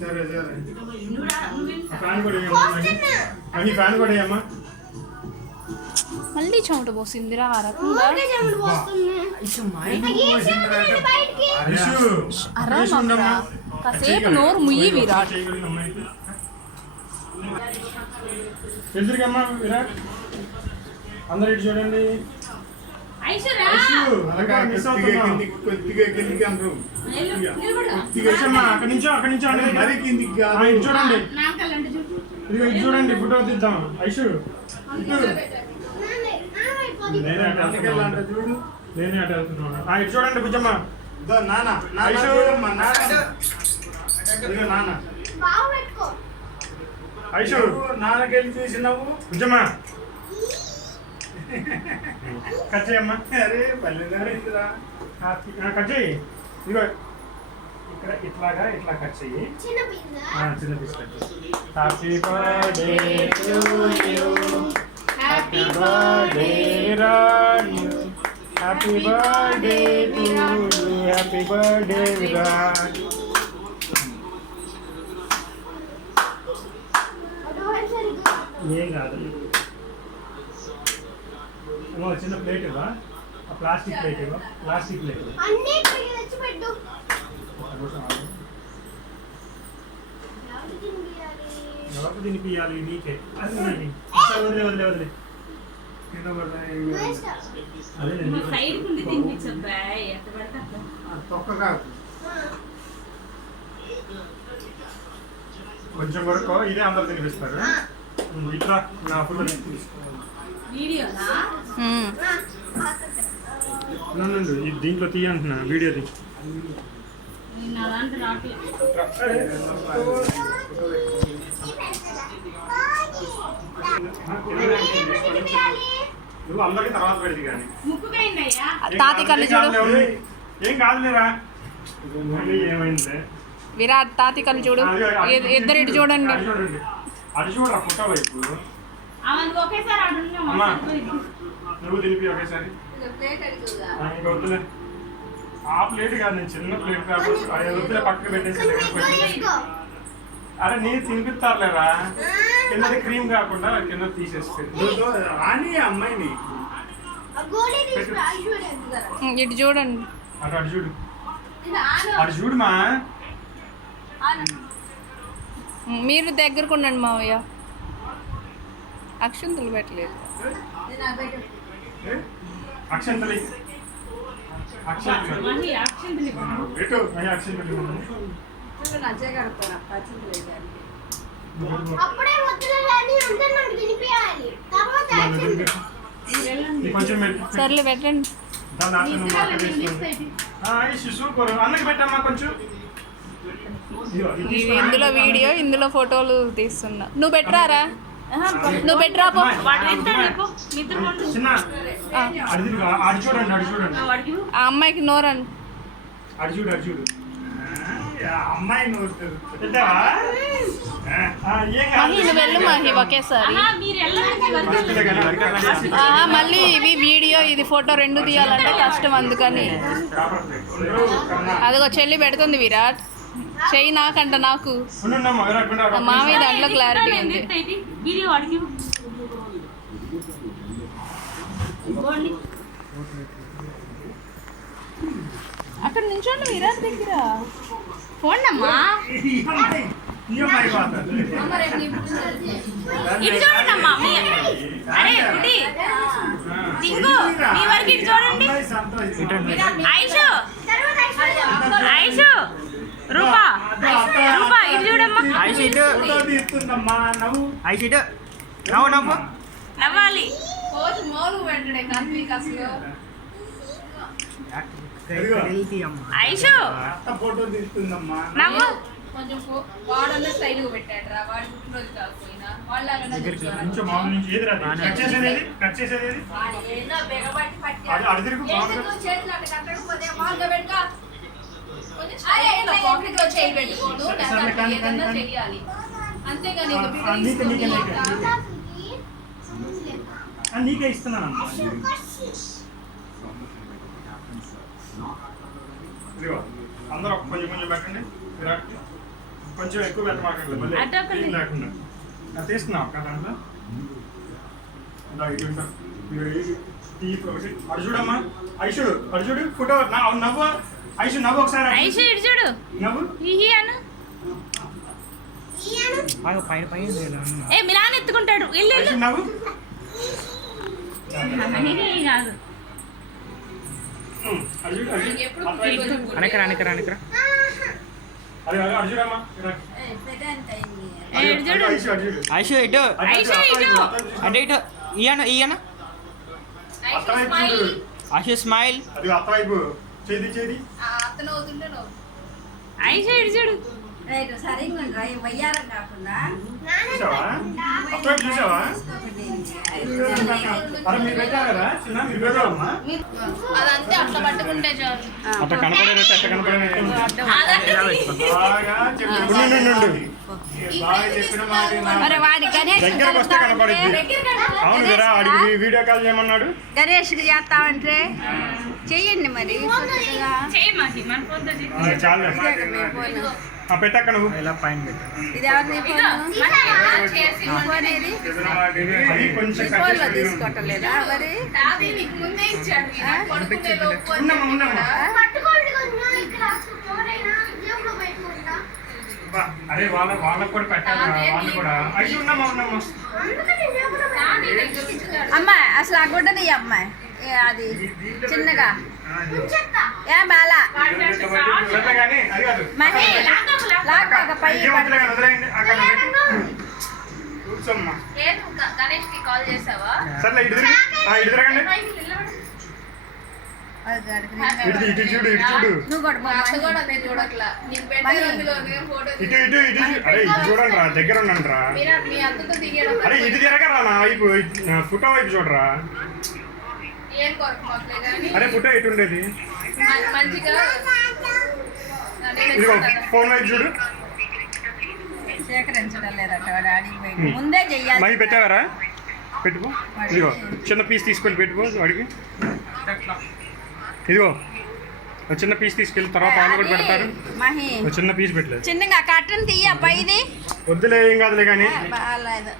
సరే సరే ఫ్యాన్ కూడా ఈ ఫ్యాన్ కూడా అమ్మా. మళ్ళీ చెమట పోసిందిరా ఆ రకంగా. కాసేపు నోరు ముయ్యి విరాట్. తెలుసుకమ్మా విరాట్ అందరు ఇటు చూడండి. అక్కడి నుంచో మరి కిందికి చూడండి. ఇదిగో ఇది చూడండి ఫోటో తీద్దాం. ఐషు నేనే అటు వెళ్తున్నాను. ఇటు చూడండి బుజ్జమ్మ. నాన్న ఐషు నాన్నకెళ్ళి చూసినావు బుజ్జమ్మ. కట్ చేయమ్మా. అరే పల్లెదారా కట్ చేయి. ఇదిగో ఇక్కడ ఇట్లాగా ఇట్లా కట్ చెయ్యి. చిన్న పీస్ కట్ చేయి. Happy birthday to you happy birthday Rani happy birthday to you happy birthday Virat. ఏం కాదు. చిన్న ప్లేట్ ఇవ్వా. ప్లాస్టిక్ ప్లేట్ ఇవ్వ. ప్లాస్టిక్ ప్లేట్ ఎవరికి తినిపియాలి? నీకే. వదిలే వదిలే వదిలే కొంచెం వరకు ఇదే అందరూ తినిపిస్తారు. ఇట్లా నా ఫుల్ దీంట్లో తీయ అంటున్నా వీడియోది. నువ్వు అందరికి తర్వాత పెడితే కానీ ఏం కాదులేరా. ఏమైంది విరాట్ తాతి కళ్ళు చూడు. ఇద్దరు ఇటు చూడండి. అది చూడరా ఫోటో వైపు. నువ్వు తినిపి ఒకేసారి. ఇంకా వద్దులే. ఆ ప్లేట్ కాదు, నేను చిన్న ప్లేట్ కాబట్టి వద్దులే పక్కన పెట్టేసి. అరే నేను తినిపిస్తారులేరా. కిందది క్రీమ్ కాకుండా కింద తీసేస్తే అని అమ్మాయిని ఇటు చూడండి. అటు చూడు. అటు చూడుమా. మీరు దగ్గరకు ఉండండి మావయ్య. అక్షంతలు పెట్టలేదు. అక్షంతలి సర్లే పెట్టండి. సూపర్. అన్నకి పెట్టమ్మా కొంచెం. ఇందులో వీడియో, ఇందులో ఫోటోలు తీస్తున్నా. నువ్వు పెట్టరారా? నువ్వు పెట్టరా. ఆ అమ్మాయికి నోరని అమ్మాయి నువ్వు వెళ్ళు మాహి ఒకేసారి. మళ్ళీ ఇవి వీడియో ఇది ఫోటో రెండు తీయాలంటే కష్టం. అందుకని అదిగో చెల్లి పెడుతుంది విరాట్. చెయ్యి నాకంట నాకు. మామయ్య దాంట్లో క్లారిటీ ఉంది. అక్కడ నుంచోండి విరాట్ దగ్గర. ఫోన్ అమ్మా. ఇటు చూడండి అమ్మా. అరే గుడి దింగు మీ వరకు ఇటు చూడండి. ఐషు ఐషు రూపా రూపా ఇటు చూడమ్మా. ఐషు ఇటు నవ్వు నవ్వు నవ్వాలి. ఐషు ఫోటో తీస్తుందమ్మా. నవ్వు. కొంచెం వాడన్న స్టైల్గా పెట్టాడు రా. వాడి పుట్టినరోజు కాకపోయినా వాళ్ళ చేయాలి. అంతేగాని నీకే ఇస్తున్నాను. ఇదిగో అందరూ కొంచెం కొంచెం పెట్టండి విరాట్ కొంచెం ఎక్కువ పెట్టమాకండి మళ్ళీ అటు ఒకటి. ఏం లేకుండా అది తీస్తున్నావు కదా దాంట్లో ఇలా ఇటు ఉంటా. ఈ ఒకటి అటు చూడమ్మా ఐషు అటు చూడు ఫోటో నవ్వు ఐషు నవ్వు ఒకసారి ఐషు ఇటు చూడు నవ్వు హిహి అను ఏ మీ నాన్న ఎత్తుకుంటాడు ఇల్లు ఐషు నవ్వు హిహి కాదు అటు చూడు అది అటు చూడమ్మా విరాట్. ఇటు చూడు ఐషు అటు చూడు ఐషు ఇటు ఐషు ఇటు అంటే ఇటు ఈయన అత్తవైపు చూడు ఐషు స్మైల్ అది అత్తవైపు చేది ఐషు ఇటు చూడు చూసావా అత్తవైపు చూసావా అరే మీరు పెట్టారు కదా చిన్న మీరు పెట్టారమ్మా అదంతే అట్లా పట్టుకుంటే చాలు అట్లా కనపడేది అట్లా కనపడేది బాగా చెప్పు బాగా చెప్పిన మాట మరి వాడి గణేష్ దగ్గరకు వస్తే కనపడుద్ది అవును కదా అడిగి వీడియో కాల్ చేయమన్నాడు గణేష్కి చేస్తామంటే చెయ్యండి మరి చేయి మాహి మన ఫోన్తో చెయ్యి. చాలు పెట్టక్క నువ్వు ఇలా పైన పెట్టు ఇది ఎవరిది ఫోన్ ఫోన్ ఇది అది కొంచెం ఫోన్లో తీసుకోవట్లేదా మరి ఉండమ్మా ఉండమ్మా అరే వాళ్ళకు కూడా పెట్టాలి వాళ్ళు కూడా అయ్యి ఉన్నామా ఉన్నామా అమ్మాయి అసలు ఆ గుడ్డది అమ్మాయి అది చిన్నగా ఏ బాలా కానీ అది కాదు మహి లాక్ పై అయ్యే వదిలే కానీ వదిలేయండి అక్కడ కూర్చోమ్మా గణేష్ కి కాల్ చేసావా సర్లే ఇటు తిరగండి ఇటు చూడు ఇటు చూడు నువ్వు కూడా ఇటు అరే ఇటు చూడండి రా దగ్గర ఉండండి రా అరే ఇటు తిరగరా నా వైపు ఫోటో వైపు చూడరా అరే ఫోటో ఇటు ఉండేది ఇదిగో ఫోన్ వైపు చూడు సేకరించడం లేదట వాడు ఆడికి పోయి ముందే చెయ్యాలి మహి పెట్టావారా పెట్టుకో ఇదిగో చిన్న పీస్ తీసుకొని పెట్టుకో వాడికి ఇదిగో ఒక చిన్న పీస్ తీసుకెళ్ళి తర్వాత వాళ్ళు కూడా పెడతారు మహి ఒక చిన్న పీస్ పెట్టలేదు చిన్నగా కట్టను తీయ పైది వద్దులే ఏం కాదులే కానీ బాగాలేదు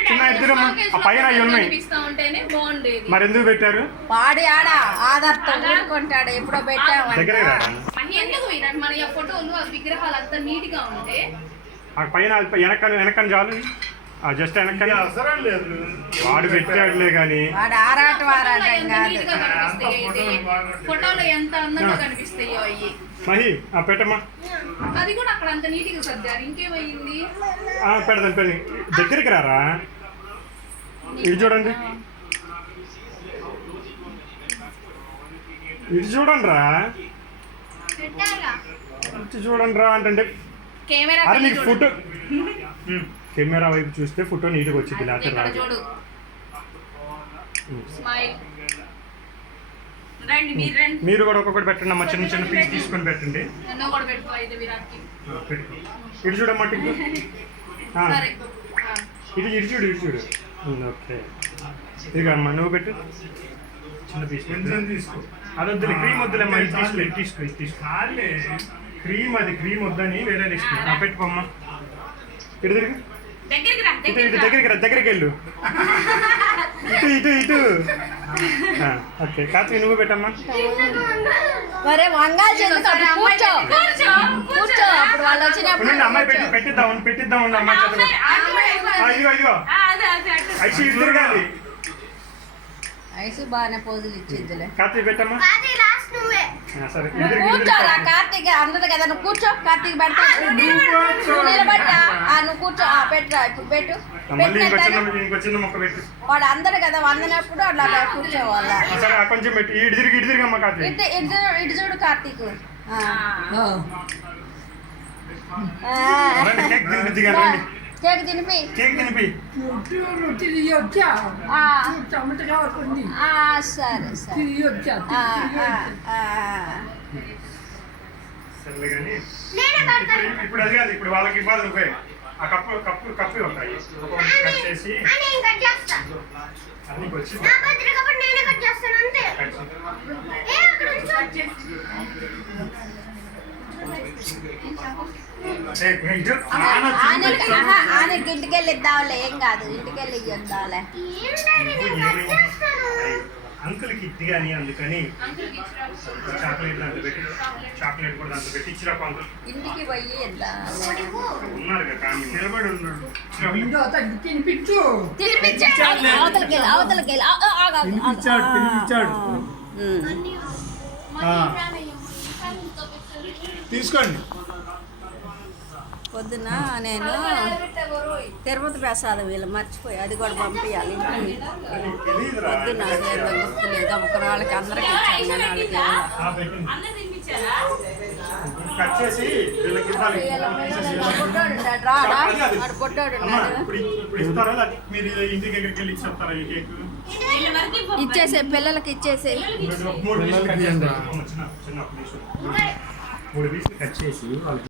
చిన్న ఇద్దరమ్మా ఆ పైన అవి ఉన్నాయి మరి ఎందుకు పెట్టారు వాడి ఆడ ఆధార్తో ఊరుకుంటాడు ఎప్పుడో పెట్టాము దగ్గరే రారా ఎందుకు విరాట్ మన ఈ ఫోటోలు ఆ విగ్రహాలు అంతా నీట్ గా ఉంటే ఆ పైన వెనక్కని చాలు జస్ట్ వెనక్కని అవసరం లేదు వాడు పెట్టాడులే కానీ వాడు ఆరాటం కాదు నీట్ గా కనిపిస్తాయి ఫోటోలో ఎంత అందంగా కనిపిస్తాయో అయ్యి మహి పెట్టమ్మా అది కూడా అక్కడ అంత నీట్ గా సర్దారు ఇంకేమైంది పెడతాను దగ్గరికి రారా ఇటు చూడండి ఇటు చూడండి రా ఇటు చూడండి రా అంటే కెమెరా అరే నీకు ఫోటో కెమెరా వైపు చూస్తే ఫోటో నీట్గా వచ్చింది లేకపోతే ఇక్కడ రాదు చూడు స్మైల్ రండి మీరు రండి మీరు కూడా ఒక్కొక్కటి పెట్టండి అమ్మా చిన్న చిన్న పీస్ తీసుకొని పెట్టండి నన్ను కూడా పెట్టుకో అయితే విరాట్కి పెట్టుకో ఇటు చూడమ్మా టిక్కు సరే ఇటు చూడు ఓకే ఇదిగా అమ్మా నువ్వు పెట్టు చిన్న పీస్ తీసుకో అది వద్దులే క్రీమ్ వద్దులేమ్మా ఇది తీసుకో క్రీమ్ వద్దని వేరే తీసుకో పెట్టుకోమ్మా ఇటు తిరిగి దగ్గరికి రా దగ్గరికి వెళ్ళు ఇటు ఓకే కార్తీ నువ్వు పెట్టమ్మా మరే వంగా కూర్చో అప్పుడు వాళ్ళు వచ్చినప్పుడు ఉండండి, అమ్మాయి పెట్టిద్దాం అమ్మాయి చదువు ఇదిగో ఐసి ఇద్దరు కాదు ఐసు బాగానే పోజులు ఇచ్చిందిలే కార్తీ పెట్టమ్మా సరే నువ్వు కూర్చోరా కార్తీక్ అందదు కదా నువ్వు కూర్చో కార్తీక్ పెడతా నువ్వు నిలబడ్డా నువ్వు కూర్చో పెట్టురా ఇప్పుడు పెట్టు మళ్ళీ పెట్టినట్టు ఇంకో చిన్న మొక్క పెట్టు వాడు అందరు కదా వందనప్పుడు అట్లా కూర్చోవాల సరే కొంచెం పెట్టు ఇటు తిరిగి అమ్మ కార్తీ ఇటు చూడు కార్తీక్ రండి కేక్ తినిపిద్ది కానీ రండి కేక్ తినిపి కేక్ తినిపి సరే సర్లే కానీ ఇప్పుడు అది కాదు ఇప్పుడు వాళ్ళకి ఇవ్వాలి నువ్వే ఆ కప్పు కప్పు కప్పు ఉంటాయి ఒక్కొక్కటి కట్ చేసి నేను కట్ చేస్తా అన్ని వచ్చి నా బర్త్డే కాబట్టి నేనే కట్ చేస్తాను అంతే ఏ అక్కడ ఉంచు ఆయనకి ఇంటికి వెళ్ళి ఇద్దాంలే, ఏం కాదు, ఇంటికి వెళ్ళి ఇద్దాంలే. ఏం డాడీ నేను కట్ చేస్తాను అంకుల్కి ఇది కానీ అందుకని అంకుల్కి ఇచ్చిరా. చాక్లెట్ దాంట్లో పెట్టి చాక్లెట్ కూడా దాంట్లో పెట్టి ఇచ్చిరా అంకుల్ ఇంటికి పోయి ఇద్దాం. ఉన్నారు కదా కానీ నిలబడి ఉన్నాడు తినిపించు. అవతలకి వెళ్ళి, అవతలకి వెళ్ళి. తినిపించాడు తీసుకోండి. పొద్దున నేను తిరుపతి ప్రసాదం వీళ్ళు మర్చిపోయి అది కూడా పంపించాలి ఇంటికి. తెలీదురా పొద్దున అదేదో గుర్తులేదు, ఒక వాళ్ళకి అందరికి ఇచ్చాను కానీ వాళ్ళకి ఇవ్వలేదు. అన్నం తినిపించారా? కట్ చేసి వీళ్ళకి ఇవ్వాలి పొట్టోడు ఉన్నాడు, రాడా వాడు పొట్టోడు అమ్మా, ఉన్నాడు. ఇప్పుడు ఇస్తారా లేకపోతే మీరు ఇంటికి దగ్గరికి వెళ్ళి ఇచ్చేస్తారా ఈ కేక్ వీళ్ళ వరకు ఇవ్వు. ఇచ్చేసే పిల్లలకి ఇచ్చేసే. మూడు పీసులు కట్ పిల్లలకి చేసి ఇవ్వండి. చిన్న చిన్న పీసులు 3 పీసులు కట్ చేసి వాళ్ళకి